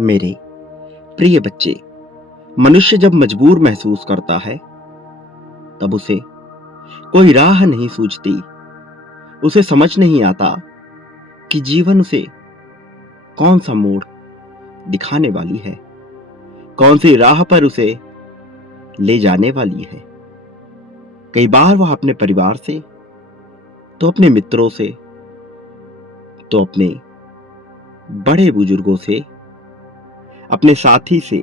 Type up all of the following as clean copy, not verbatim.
मेरे प्रिय बच्चे, मनुष्य जब मजबूर महसूस करता है तब उसे कोई राह नहीं सूझती। उसे समझ नहीं आता कि जीवन उसे कौन सा मोड़ दिखाने वाली है, कौन सी राह पर उसे ले जाने वाली है। कई बार वह अपने परिवार से, तो अपने मित्रों से, तो अपने बड़े बुजुर्गों से, अपने साथी से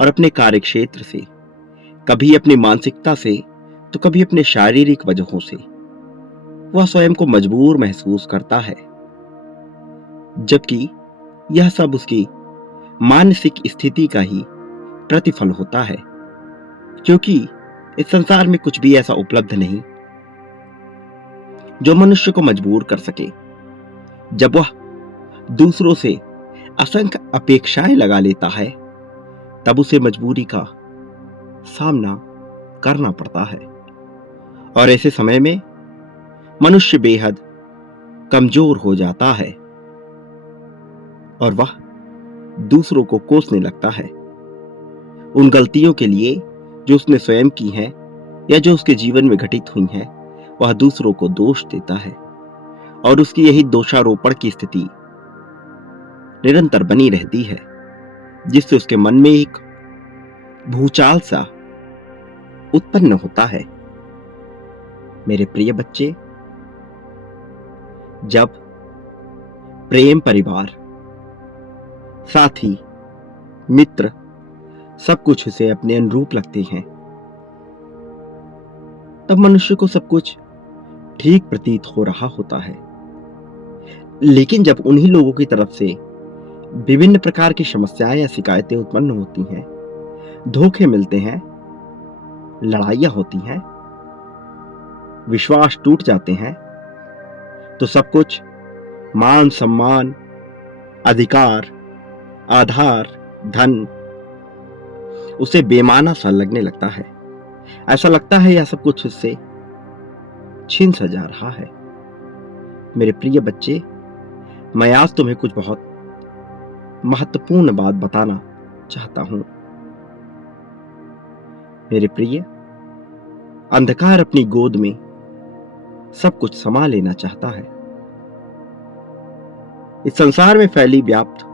और अपने कार्यक्षेत्र से, कभी अपनी मानसिकता से तो कभी अपने शारीरिक वजहों से वह स्वयं को मजबूर महसूस करता है, जबकि यह सब उसकी मानसिक स्थिति का ही प्रतिफल होता है। क्योंकि इस संसार में कुछ भी ऐसा उपलब्ध नहीं जो मनुष्य को मजबूर कर सके। जब वह दूसरों से असंख्य अपेक्षाएं लगा लेता है तब उसे मजबूरी का सामना करना पड़ता है, और ऐसे समय में मनुष्य बेहद कमजोर हो जाता है और वह दूसरों को कोसने लगता है उन गलतियों के लिए जो उसने स्वयं की हैं या जो उसके जीवन में घटित हुई हैं। वह दूसरों को दोष देता है और उसकी यही दोषारोपण की स्थिति निरंतर बनी रहती है, जिससे उसके मन में एक भूचाल सा उत्पन्न होता है। मेरे प्रिय बच्चे, जब प्रेम, परिवार, साथी, मित्र सब कुछ उसे अपने अनुरूप लगते हैं तब मनुष्य को सब कुछ ठीक प्रतीत हो रहा होता है। लेकिन जब उन्हीं लोगों की तरफ से विभिन्न प्रकार की समस्याएं या शिकायतें उत्पन्न होती हैं, धोखे मिलते हैं, लड़ाइयां होती हैं, विश्वास टूट जाते हैं, तो सब कुछ मान सम्मान, अधिकार, आधार, धन उसे बेमाना सा लगने लगता है। ऐसा लगता है यह सब कुछ उससे छीन सा जा रहा है। मेरे प्रिय बच्चे, मैं आज तुम्हें कुछ बहुत महत्वपूर्ण बात बताना चाहता हूं। मेरे प्रिय, अंधकार अपनी गोद में सब कुछ समा लेना चाहता है। इस संसार में फैली व्याप्त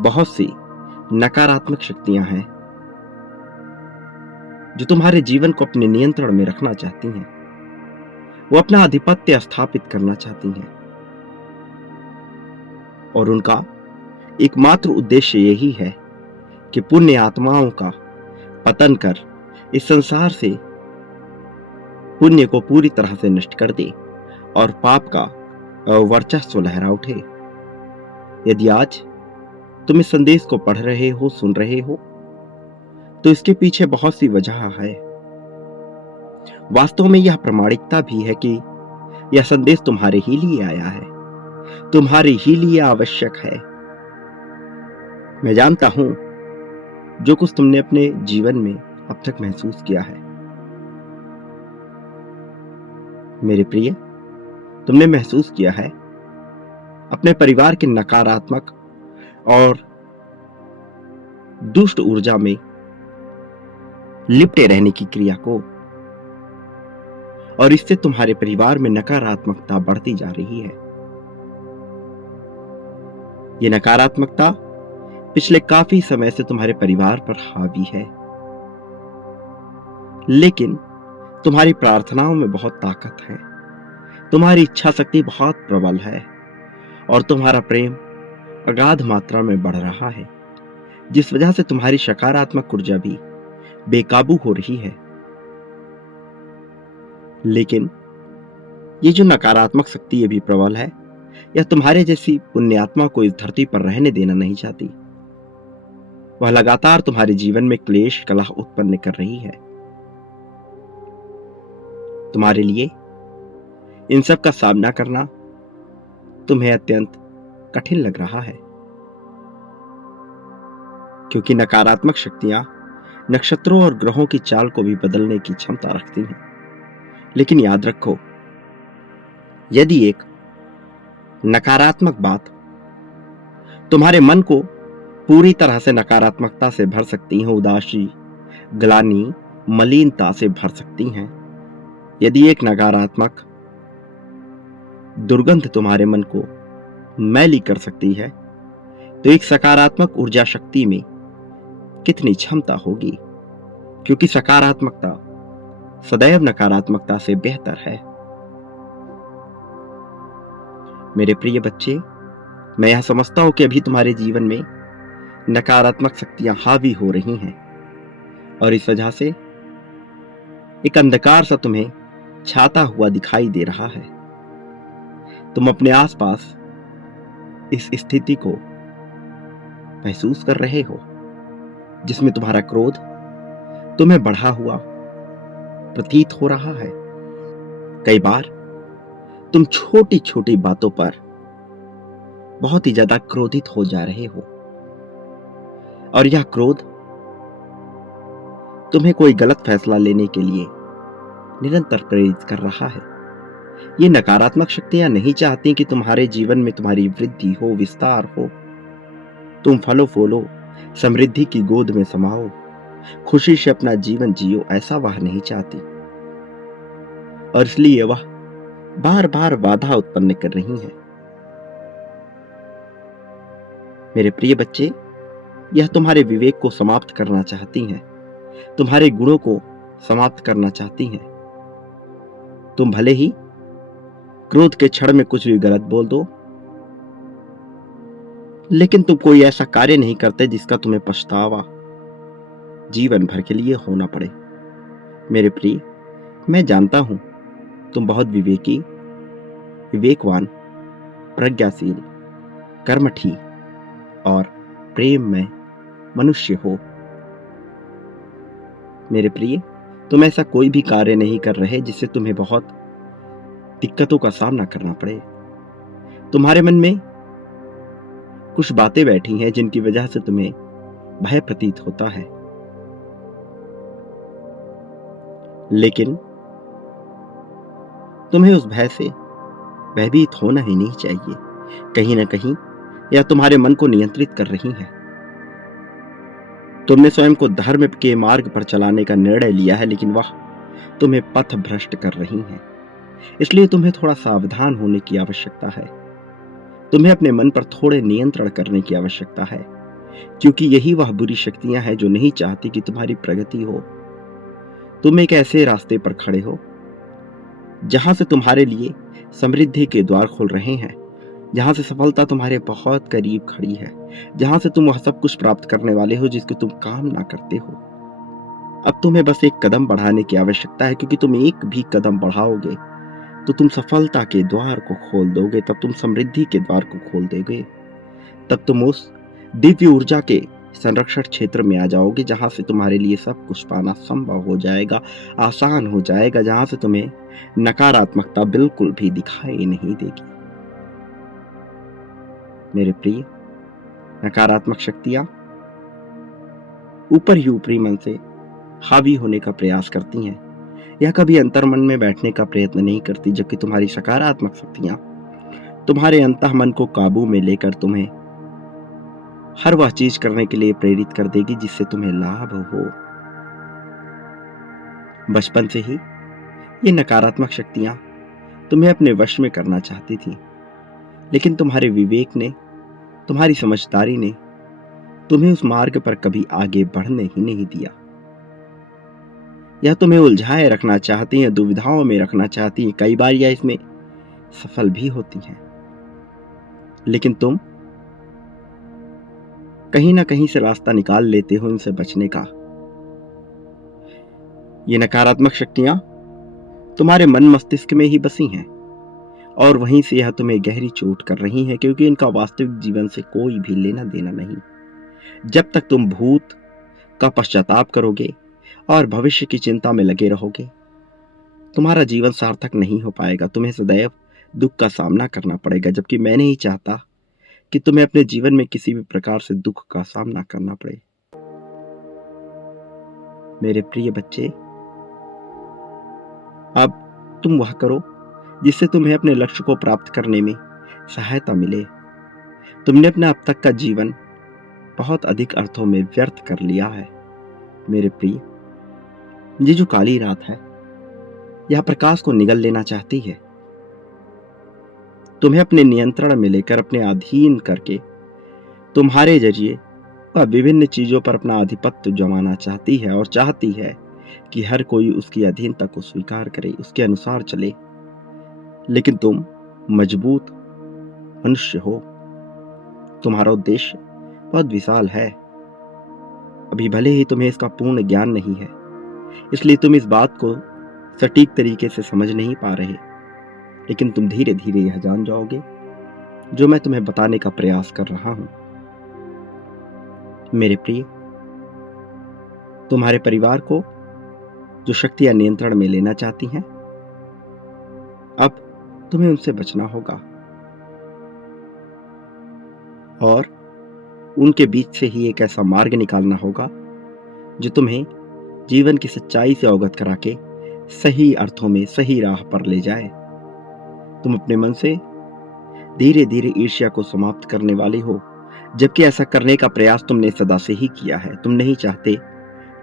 बहुत सी नकारात्मक शक्तियां हैं जो तुम्हारे जीवन को अपने नियंत्रण में रखना चाहती हैं। वो अपना आधिपत्य स्थापित करना चाहती हैं और उनका एकमात्र उद्देश्य यही है कि पुण्य आत्माओं का पतन कर इस संसार से पुण्य को पूरी तरह से नष्ट कर दे और पाप का वर्चस्व लहरा उठे। यदि आज तुम इस संदेश को पढ़ रहे हो, सुन रहे हो, तो इसके पीछे बहुत सी वजह है। वास्तव में यह प्रामाणिकता भी है कि यह संदेश तुम्हारे ही लिए आया है, तुम्हारे ही लिए आवश्यक है। मैं जानता हूं जो कुछ तुमने अपने जीवन में अब तक महसूस किया है। मेरे प्रिय, तुमने महसूस किया है अपने परिवार के नकारात्मक और दुष्ट ऊर्जा में लिपटे रहने की क्रिया को, और इससे तुम्हारे परिवार में नकारात्मकता बढ़ती जा रही है। यह नकारात्मकता पिछले काफी समय से तुम्हारे परिवार पर हावी है, लेकिन तुम्हारी प्रार्थनाओं में बहुत ताकत है, तुम्हारी इच्छा शक्ति बहुत प्रबल है और तुम्हारा प्रेम अगाध मात्रा में बढ़ रहा है, जिस वजह से तुम्हारी सकारात्मक ऊर्जा भी बेकाबू हो रही है। लेकिन ये जो नकारात्मक शक्ति ये भी प्रबल है, यह तुम्हारे जैसी पुण्यात्मा को इस धरती पर रहने देना नहीं चाहती। वह लगातार तुम्हारे जीवन में क्लेश, कलह उत्पन्न कर रही है। तुम्हारे लिए इन सब का सामना करना तुम्हें अत्यंत कठिन लग रहा है, क्योंकि नकारात्मक शक्तियां नक्षत्रों और ग्रहों की चाल को भी बदलने की क्षमता रखती हैं। लेकिन याद रखो, यदि एक नकारात्मक बात तुम्हारे मन को पूरी तरह से नकारात्मकता से भर सकती हैं, उदासी, ग्लानि, मलिनता से भर सकती हैं। यदि एक नकारात्मक दुर्गंध तुम्हारे मन को मैली कर सकती है, तो एक सकारात्मक ऊर्जा शक्ति में कितनी क्षमता होगी, क्योंकि सकारात्मकता सदैव नकारात्मकता से बेहतर है। मेरे प्रिय बच्चे, मैं यह समझता हूं कि अभी तुम्हारे जीवन में नकारात्मक शक्तियां हावी हो रही हैं और इस वजह से एक अंधकार सा तुम्हें छाता हुआ दिखाई दे रहा है। तुम अपने आसपास इस स्थिति को महसूस कर रहे हो जिसमें तुम्हारा क्रोध तुम्हें बढ़ा हुआ प्रतीत हो रहा है। कई बार तुम छोटी छोटी बातों पर बहुत ही ज्यादा क्रोधित हो जा रहे हो और यह क्रोध तुम्हें कोई गलत फैसला लेने के लिए निरंतर प्रेरित कर रहा है। ये नकारात्मक शक्तियां नहीं चाहती कि तुम्हारे जीवन में तुम्हारी वृद्धि हो, विस्तार हो, तुम फलो फूलो, समृद्धि की गोद में समाओ, खुशी से अपना जीवन जियो, ऐसा वह नहीं चाहती और इसलिए वह बार बार बाधा उत्पन्न कर रही है। मेरे प्रिय बच्चे, यह तुम्हारे विवेक को समाप्त करना चाहती हैं, तुम्हारे गुणों को समाप्त करना चाहती हैं। तुम भले ही क्रोध के क्षण में कुछ भी गलत बोल दो, लेकिन तुम कोई ऐसा कार्य नहीं करते जिसका तुम्हें पछतावा जीवन भर के लिए होना पड़े। मेरे प्रिय, मैं जानता हूं तुम बहुत विवेकी, विवेकवान, प्रज्ञाशील, कर्मठी और प्रेम में मनुष्य हो। मेरे प्रिय, तुम ऐसा कोई भी कार्य नहीं कर रहे जिससे तुम्हें बहुत दिक्कतों का सामना करना पड़े। तुम्हारे मन में कुछ बातें बैठी हैं जिनकी वजह से तुम्हें भय प्रतीत होता है, लेकिन तुम्हें उस भय से भयभीत होना ही नहीं चाहिए। कहीं ना कहीं यह तुम्हारे मन को नियंत्रित कर रही है। तुमने स्वयं को धर्म के मार्ग पर चलाने का निर्णय लिया है, लेकिन वह तुम्हें पथ भ्रष्ट कर रही है। इसलिए तुम्हें थोड़ा सावधान होने की आवश्यकता है। तुम्हें अपने मन पर थोड़े नियंत्रण करने की आवश्यकता है, क्योंकि यही वह बुरी शक्तियां हैं जो नहीं चाहती कि तुम्हारी प्रगति हो। तुम एक ऐसे रास्ते पर खड़े हो जहां से तुम्हारे लिए समृद्धि के द्वार खुल रहे हैं, जहां से सफलता तुम्हारे बहुत करीब खड़ी है, जहां से तुम वह सब कुछ प्राप्त करने वाले हो जिसकी तुम कामना करते हो। अब तुम्हें बस एक कदम बढ़ाने की आवश्यकता है, क्योंकि तुम एक भी कदम बढ़ाओगे तो तुम सफलता के द्वार को खोल दोगे, तब तुम समृद्धि के द्वार को खोल दोगे, तब तुम उस दिव्य ऊर्जा के संरक्षण क्षेत्र में आ जाओगे जहां से तुम्हारे लिए सब कुछ पाना संभव हो जाएगा, आसान हो जाएगा, जहां से तुम्हें नकारात्मकता बिल्कुल भी दिखाई नहीं देगी। मेरे प्रिय, नकारात्मक शक्तियां ऊपर ही ऊपरी मन से हावी होने का प्रयास करती हैं। यह कभी अंतर्मन में बैठने का प्रयत्न नहीं करती, जबकि तुम्हारी सकारात्मक शक्तियां तुम्हारे अंतः मन को काबू में लेकर तुम्हें हर वह चीज करने के लिए प्रेरित कर देगी जिससे तुम्हें लाभ हो। बचपन से ही ये नकारात्मक शक्तियां तुम्हें अपने वश में करना चाहती थी, लेकिन तुम्हारे विवेक ने, तुम्हारी समझदारी ने तुम्हें उस मार्ग पर कभी आगे बढ़ने ही नहीं दिया। यह तुम्हें उलझाए रखना चाहती हैं, दुविधाओं में रखना चाहती हैं। कई बार यह इसमें सफल भी होती हैं, लेकिन तुम कहीं ना कहीं से रास्ता निकाल लेते हो इनसे बचने का। ये नकारात्मक शक्तियां तुम्हारे मन मस्तिष्क में ही बसी हैं और वहीं से यह तुम्हें गहरी चोट कर रही हैं, क्योंकि इनका वास्तविक जीवन से कोई भी लेना देना नहीं। जब तक तुम भूत का पश्चाताप करोगे और भविष्य की चिंता में लगे रहोगे, तुम्हारा जीवन सार्थक नहीं हो पाएगा। तुम्हें सदैव दुख का सामना करना पड़ेगा, जबकि मैं नहीं चाहता कि तुम्हें अपने जीवन में किसी भी प्रकार से दुख का सामना करना पड़े। मेरे प्रिय बच्चे, अब तुम वह करो जिससे तुम्हें अपने लक्ष्य को प्राप्त करने में सहायता मिले। तुमने अपना अब तक का जीवन बहुत अधिक अर्थों में व्यर्थ कर लिया है। मेरे प्रिय, ये जो काली रात है, यह प्रकाश को निगल लेना चाहती है। तुम्हें अपने नियंत्रण में लेकर, अपने अधीन करके, तुम्हारे जरिए वह विभिन्न चीजों पर अपना आधिपत्य जमाना चाहती है और चाहती है कि हर कोई उसकी अधीनता को स्वीकार करे, उसके अनुसार चले। लेकिन तुम मजबूत मनुष्य हो, तुम्हारा उद्देश्य बहुत विशाल है। अभी भले ही तुम्हें इसका पूर्ण ज्ञान नहीं है, इसलिए तुम इस बात को सटीक तरीके से समझ नहीं पा रहे, लेकिन तुम धीरे धीरे यह जान जाओगे जो मैं तुम्हें बताने का प्रयास कर रहा हूं। मेरे प्रिय, तुम्हारे परिवार को जो शक्तियां नियंत्रण में लेना चाहती हैं, अब तुम्हें उनसे बचना होगा और उनके बीच से ही एक ऐसा मार्ग निकालना होगा जो तुम्हें जीवन की सच्चाई से अवगत करा के सही अर्थों में सही राह पर ले जाए। तुम अपने मन से धीरे धीरे ईर्ष्या को समाप्त करने वाली हो, जबकि ऐसा करने का प्रयास तुमने सदा से ही किया है। तुम नहीं चाहते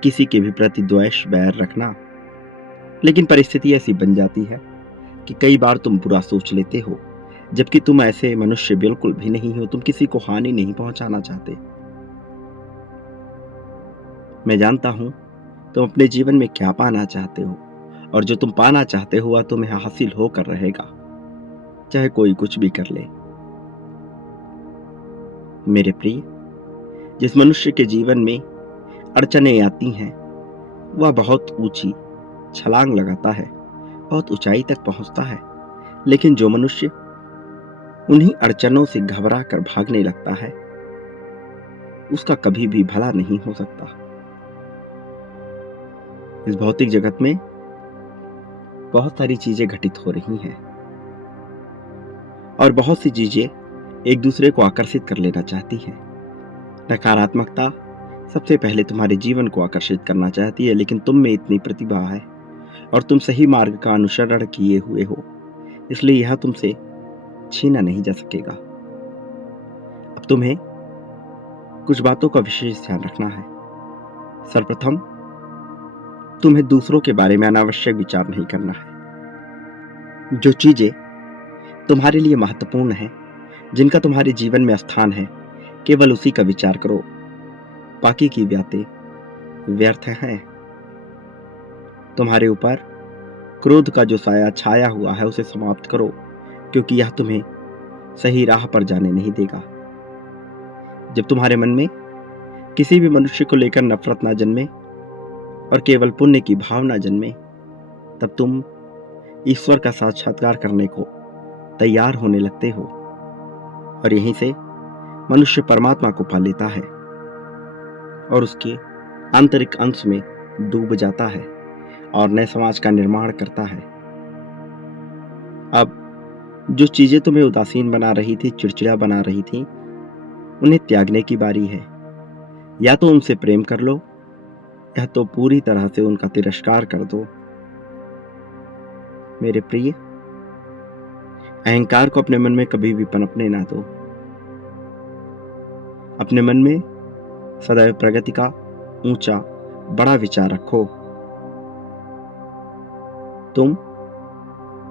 किसी के भी प्रति द्वेष बैर रखना, लेकिन परिस्थिति ऐसी बन जाती है कि कई बार तुम बुरा सोच लेते हो, जबकि तुम ऐसे मनुष्य बिल्कुल भी नहीं हो। तुम किसी को हानि नहीं पहुंचाना चाहते। मैं जानता हूं तुम अपने जीवन में क्या पाना चाहते हो, और जो तुम पाना चाहते हो वह तुम्हें हासिल होकर रहेगा, चाहे कोई कुछ भी कर ले। मेरे प्रिय, जिस मनुष्य के जीवन में अड़चनें आती हैं, वह बहुत ऊंची छलांग लगाता है, बहुत ऊंचाई तक पहुंचता है। लेकिन जो मनुष्य उन्हीं अड़चनों से घबरा कर भागने लगता है, उसका कभी भी भला नहीं हो सकता। इस भौतिक जगत में बहुत सारी चीजें घटित हो रही हैं और बहुत सी चीजें एक दूसरे को आकर्षित कर लेना चाहती हैं। नकारात्मकता सबसे पहले तुम्हारे जीवन को आकर्षित करना चाहती है, लेकिन तुम में इतनी प्रतिभा है और तुम सही मार्ग का अनुसरण किए हुए हो, इसलिए यह तुमसे छीना नहीं जा सकेगा। अब तुम्हें कुछ बातों का विशेष ध्यान रखना है। सर्वप्रथम, तुम्हें दूसरों के बारे में अनावश्यक विचार नहीं करना है। जो चीजें तुम्हारे लिए महत्वपूर्ण हैं, जिनका तुम्हारे जीवन में स्थान है, केवल उसी का विचार करो। बाकी की बातें व्यर्थ हैं। तुम्हारे ऊपर क्रोध का जो साया छाया हुआ है उसे समाप्त करो, क्योंकि यह तुम्हें सही राह पर जाने नहीं देगा। जब तुम्हारे मन में किसी भी मनुष्य को लेकर नफरत ना जन्मे और केवल पुण्य की भावना जन्मे, तब तुम ईश्वर का साक्षात्कार करने को तैयार होने लगते हो और यहीं से मनुष्य परमात्मा को पा लेता है और उसके आंतरिक अंश में डूब जाता है और नए समाज का निर्माण करता है। अब जो चीजें तुम्हें उदासीन बना रही थी, चिड़चिड़ा बना रही थी, उन्हें त्यागने की बारी है। या तो उनसे प्रेम कर लो, या तो पूरी तरह से उनका तिरस्कार कर दो। मेरे प्रिय, अहंकार को अपने मन में कभी भी पनपने ना दो। अपने मन में सदैव प्रगति का ऊंचा बड़ा विचार रखो। तुम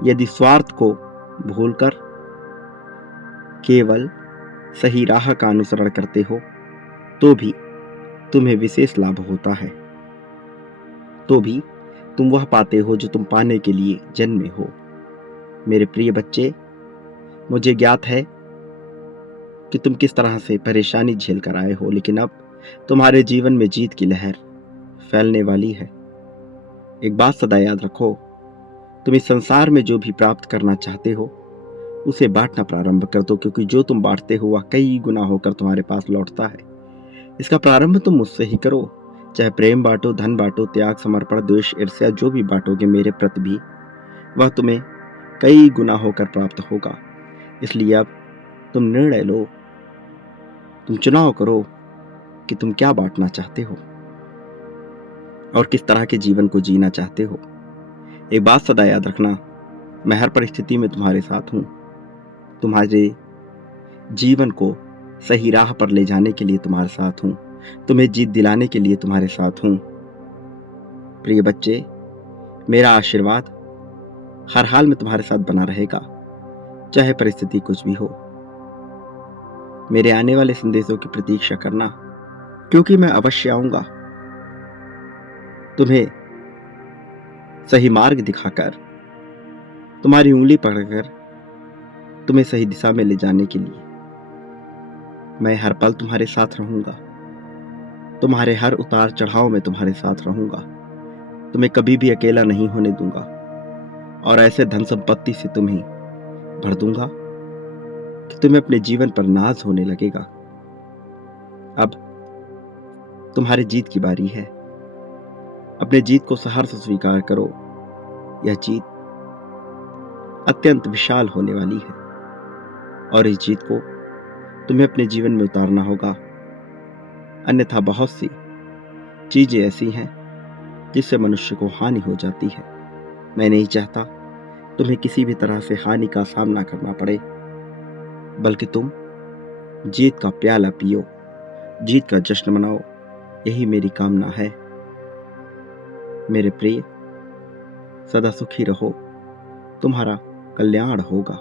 यदि स्वार्थ को भूलकर केवल सही राह का अनुसरण करते हो, तो भी तुम्हें विशेष लाभ होता है। तो भी तुम वह पाते हो जो तुम पाने के लिए जन्मे हो। मेरे प्रिय बच्चे, मुझे ज्ञात है कि तुम किस तरह से परेशानी झेल कर आए हो, लेकिन अब तुम्हारे जीवन में जीत की लहर फैलने वाली है। एक बात सदा याद रखो, तुम इस संसार में जो भी प्राप्त करना चाहते हो उसे बांटना प्रारंभ कर दो, क्योंकि जो तुम बांटते हो वह कई गुना होकर तुम्हारे पास लौटता है। इसका प्रारंभ तुम मुझसे ही करो। चाहे प्रेम बांटो, धन बांटो, त्याग, समर्पण, द्वेष, ईर्ष्या, जो भी बांटोगे मेरे प्रति भी, वह तुम्हें कई गुना होकर प्राप्त होगा। इसलिए अब तुम निर्णय लो, तुम चुनाव करो कि तुम क्या बांटना चाहते हो और किस तरह के जीवन को जीना चाहते हो। एक बात सदा याद रखना, मैं हर परिस्थिति में तुम्हारे साथ हूं। तुम्हारे जीवन को सही राह पर ले जाने के लिए तुम्हारे साथ हूं, तुम्हें जीत दिलाने के लिए तुम्हारे साथ हूं। प्रिय बच्चे, मेरा आशीर्वाद हर हाल में तुम्हारे साथ बना रहेगा, चाहे परिस्थिति कुछ भी हो। मेरे आने वाले संदेशों की प्रतीक्षा करना, क्योंकि मैं अवश्य आऊंगा तुम्हें सही मार्ग दिखाकर, तुम्हारी उंगली पकड़कर तुम्हें सही दिशा में ले जाने के लिए। मैं हर पल तुम्हारे साथ रहूंगा, तुम्हारे हर उतार चढ़ाव में तुम्हारे साथ रहूंगा, तुम्हें कभी भी अकेला नहीं होने दूंगा और ऐसे धन संपत्ति से तुम्हें भर दूंगा कि तुम्हें अपने जीवन पर नाज होने लगेगा। अब तुम्हारी जीत की बारी है। अपने जीत को सहर्ष से स्वीकार करो। यह जीत अत्यंत विशाल होने वाली है और इस जीत को तुम्हें अपने जीवन में उतारना होगा, अन्यथा बहुत सी चीजें ऐसी हैं जिससे मनुष्य को हानि हो जाती है। मैं नहीं चाहता तुम्हें किसी भी तरह से हानि का सामना करना पड़े, बल्कि तुम जीत का प्याला पियो, जीत का जश्न मनाओ, यही मेरी कामना है। मेरे प्रिय, सदा सुखी रहो, तुम्हारा कल्याण होगा।